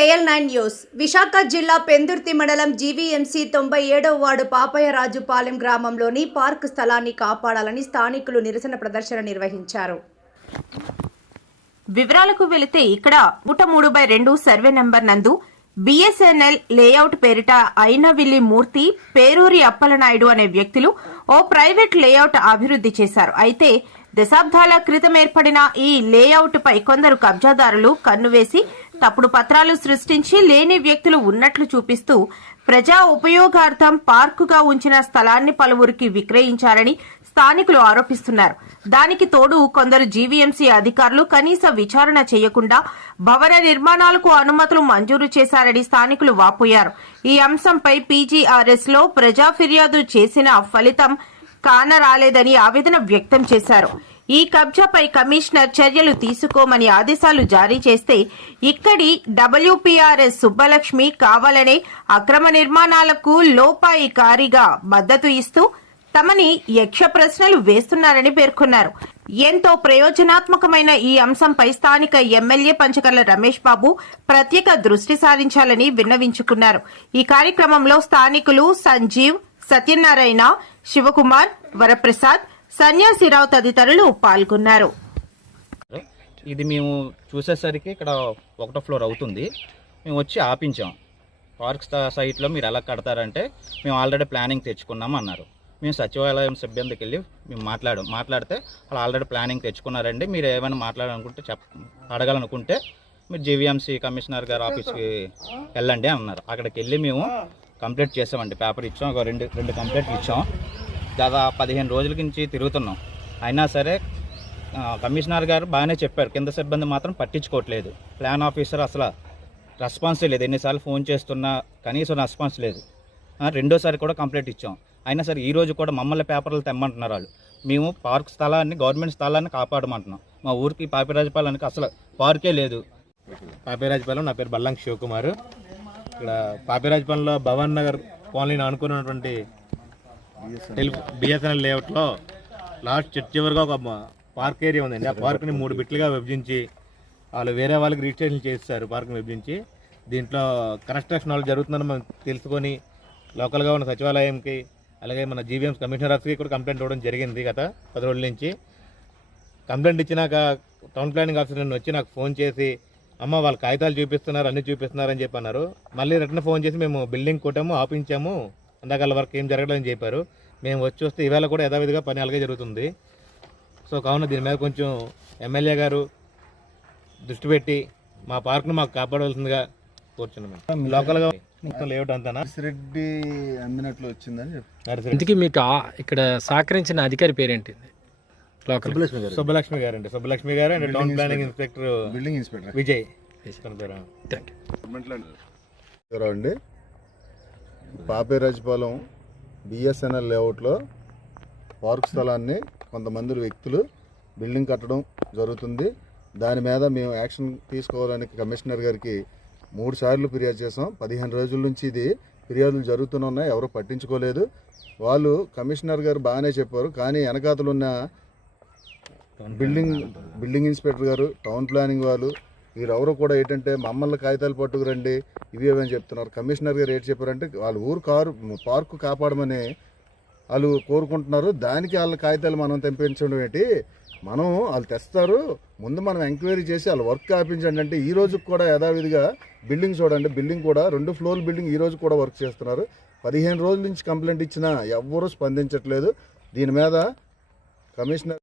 KL9 news Visakha జిల్లా పెందుర్తి మండలం GVMC 97వ ward Papayyarajupalem గ్రామంలోని పార్క్ స్థలాన్ని కాపాడాలని స్థానికులు నిరసన ప్రదర్శన నిర్వహించారు. వివరాలకు వెళితే ఇక్కడ 103/2 సర్వే నంబర్ నందు BSNL లేఅవుట్ పేరిట అయినవిల్లి మూర్తి, పేరూరి అప్పలనాయుడు అనే వ్యక్తులు ఓ ప్రైవేట్ లేఅవుట్ అభివృద్ధి చేశారు. అయితే దశాబ్దాల క్రితం ఏర్పడిన ఈ లేఅవుట్ పై కొందరు కబ్జాదారులు కన్నువేసి తప్పుడు పత్రాలు సృష్టించి లేని వ్యక్తులు ఉన్నట్లు చూపిస్తూ ప్రజా ఉపయోగార్థం పార్కుగా ఉంచిన స్థలాన్ని పలువురికి విక్రయించారని స్థానికులు ఆరోపిస్తున్నారు. దానికి తోడు కొందరు జీవీఎంసీ అధికారులు కనీస విచారణ చేయకుండా భవన నిర్మాణాలకు అనుమతులు మంజూరు చేశారని స్థానికులు వాపోయారు. ఈ అంశంపై PGRS లో ప్రజా ఫిర్యాదు చేసిన ఫలితం కానరాలేదని ఆవేదన వ్యక్తం చేశారు. ఈ కబ్జాపై కమిషనర్ చర్యలు తీసుకోమని ఆదేశాలు జారీ చేస్తే ఇక్కడి WPRS సుబ్బలక్ష్మి కావాలనే అక్రమ నిర్మాణాలకు లోపాయికారిగా మద్దతు ఇస్తూ తమని యక్ష ప్రశ్నలు వేస్తున్నారని పేర్కొన్నారు. ఎంతో ప్రయోజనాత్మకమైన ఈ అంశంపై స్థానిక ఎమ్మెల్యే పంచకర్ల రమేష్ బాబు ప్రత్యేక దృష్టి సారించాలని విన్నవించుకున్నారు. ఈ కార్యక్రమంలో స్థానికులు సంజీవ్, సత్యనారాయణ, శివకుమార్, వరప్రసాద్, సన్యాసిరావు తదితరులు పాల్గొన్నారు. ఇది మేము చూసేసరికి ఇక్కడ 1వ ఫ్లోర్ అవుతుంది. మేము వచ్చి ఆపించాం. పార్క్ సైట్లో మీరు ఎలా కడతారంటే మేము ఆల్రెడీ ప్లానింగ్ తెచ్చుకున్నాం అన్నారు. మేము సచివాలయం సిబ్బందికి వెళ్ళి మేము మాట్లాడితే వాళ్ళు ఆల్రెడీ ప్లానింగ్ తెచ్చుకున్నారండి, మీరు ఏమైనా మాట్లాడాలనుకుంటే అడగాలనుకుంటే మీరు జీవీఎంసీ కమిషనర్ గారి ఆఫీస్కి వెళ్ళండి అన్నారు. అక్కడికి వెళ్ళి మేము కంప్లీట్ చేసామండి. పేపర్ ఇచ్చాం, ఒక రెండు కంప్లీట్లు ఇచ్చాం. దాదాపు 15 రోజుల నుంచి తిరుగుతున్నాం. అయినా సరే కమిషనర్ గారు బాగానే చెప్పారు, కింద సిబ్బంది మాత్రం పట్టించుకోవట్లేదు. ప్లాన్ ఆఫీసర్ అసలు రెస్పాన్స్ లేదు. ఎన్నిసార్లు ఫోన్ చేస్తున్నా కనీసం రెస్పాన్స్ లేదు. రెండోసారి కూడా కంప్లైంట్ ఇచ్చాం. అయినా సరే ఈరోజు కూడా మమ్మల్ని పేపర్లు తెమ్మంటున్నారు వాళ్ళు. మేము పార్క్ స్థలాన్ని, గవర్నమెంట్ స్థలాన్ని కాపాడమంటున్నాం. మా ఊరికి పాపిరాజపాలెంకి అసలు పార్కే లేదు. పాపిరాజపాలెం, నా పేరు బల్లంకి శివకుమార్. ఇక్కడ పాపిరాజపాలెంలో భవన్ నగర్ కాలనీని అనుకున్నటువంటి BSNL లేఅవుట్లో లాస్ట్ చివరిగా ఒక పార్క్ ఏరియా ఉందండి. ఆ పార్క్ని 3 బిట్లుగా విభజించి వాళ్ళు వేరే వాళ్ళకి రిజిస్ట్రేషన్ చేస్తారు. పార్క్ని విభజించి దీంట్లో కన్స్ట్రక్షన్ వాళ్ళు జరుగుతుందని మనం తెలుసుకొని లోకల్గా ఉన్న సచివాలయంకి అలాగే మన జీవీఎంసీ కమిషనర్ ఆఫీస్కి కూడా కంప్లైంట్ ఇవ్వడం జరిగింది. గత 10 రోజుల నుంచి కంప్లైంట్ ఇచ్చినాక టౌన్ ప్లానింగ్ ఆఫీసర్ నన్ను వచ్చి నాకు ఫోన్ చేసి, అమ్మ వాళ్ళు కాగితాలు చూపిస్తున్నారు, అన్నీ చూపిస్తున్నారు అని చెప్పి అన్నారు. మళ్ళీ రిటర్న్ ఫోన్ చేసి మేము బిల్డింగ్ కొట్టాము, ఆపించాము, అందాకల వరకు ఏం జరగలేదని చెప్పారు. మేము వచ్చి వస్తే ఈవేళ కూడా యథావిధిగా పని అలాగే జరుగుతుంది. సో కావున దీని మీద కొంచెం ఎమ్మెల్యే గారు దృష్టి పెట్టి మా పార్క్ను మాకు కాపాడవలసిందిగా కోరుచున్నాం. లోకల్గా మొత్తం లేఅవుట్ అంతా రెడ్డి అందినట్లు వచ్చిందని చెప్పి ఇందుకు మీకు ఇక్కడ సహకరించిన అధికారి పేరేంటి? సుబ్బలక్ష్మి గారు అండి. సుబ్బలక్ష్మి గారు and town planning inspector, building inspector Vijay. అండి, పాపిరాజపాలెం BSNL లేఅవుట్లో పార్క్ స్థలాన్ని కొంతమంది వ్యక్తులు బిల్డింగ్ కట్టడం జరుగుతుంది. దాని మీద మేము యాక్షన్ తీసుకోవాలని కమిషనర్ గారికి 3 సార్లు ఫిర్యాదు చేసాం. 15 రోజుల నుంచి ఇది ఫిర్యాదులు జరుగుతున్నాయి, ఎవరు పట్టించుకోలేదు. వాళ్ళు కమిషనర్ గారు బాగానే చెప్పారు, కానీ వెనకాతలు ఉన్న బిల్డింగ్ ఇన్స్పెక్టర్ గారు, టౌన్ ప్లానింగ్ వాళ్ళు, వీరెవరు కూడా ఏంటంటే మమ్మల్ని కాగితాలు పట్టుకురండి ఇవేమని చెప్తున్నారు. కమిషనర్ గారు ఏంటి చెప్పారంటే వాళ్ళ ఊరు పార్కు కాపాడమని వాళ్ళు కోరుకుంటున్నారు. దానికి వాళ్ళ కాగితాలు మనం తెంపించడం ఏంటి? మనం వాళ్ళు తెస్తారు, ముందు మనం ఎంక్వైరీ చేసి వాళ్ళు వర్క్ ఆపించండి అంటే ఈ రోజుకి కూడా యథావిధిగా బిల్డింగ్ చూడండి, బిల్డింగ్ కూడా 2 ఫ్లోర్ బిల్డింగ్ ఈ రోజు కూడా వర్క్ చేస్తున్నారు. 15 రోజుల నుంచి కంప్లైంట్ ఇచ్చినా ఎవ్వరూ స్పందించట్లేదు. దీని మీద కమిషనర్